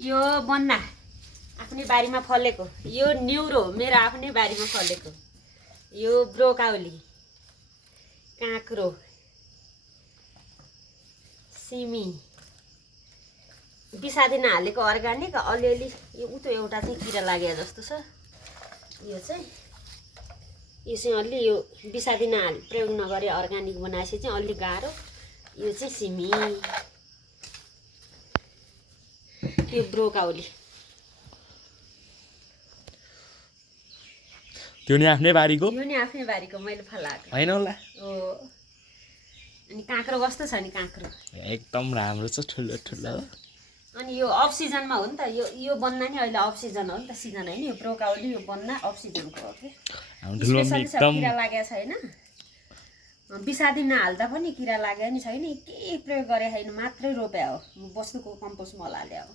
यो बन्ना आफ्नै बारीमा फलेको, यो न्युरो मेरो आफ्नै बारीमा फलेको, यो ब्रोकाउली, काँक्रो, सिमी, बिसादिन हालेको अर्गानिक अलिअलि। यो उतो एउटा चाहिँ किरा लागे जस्तो छ। यो चाहिँ अलि यो बिसादिन प्रयोग नगरे अर्गानिक बनाएपछि चाहिँ अलि गाह्रो। यो चाहिँ सिमी, यो ब्रोकाउली। त्यो नि आफ्नै बारीको? यो नि आफ्नै बारीको मैले फलाएको हैन होला। हो। अनि काँक्रो कस्तो छ नि काँक्रो? एकदम राम्रो छ, ठुलो ठुलो। अनि यो अफ सिजनमा हो नि त। यो बन्ना नि अहिले अफ सिजन हो नि त, सिजन होइन यो ब्रोकाउली। यो बन्ना अफ सिजनको हो के। स्पेसली सब किरा लागेको छैन, बिसादी नहाल्दा पनि किरा लागेको नि छैन। केही प्रयोग गरे छैन, मात्रै रोपे हो। वस्तुको कम्पोस्ट मल हाले हो।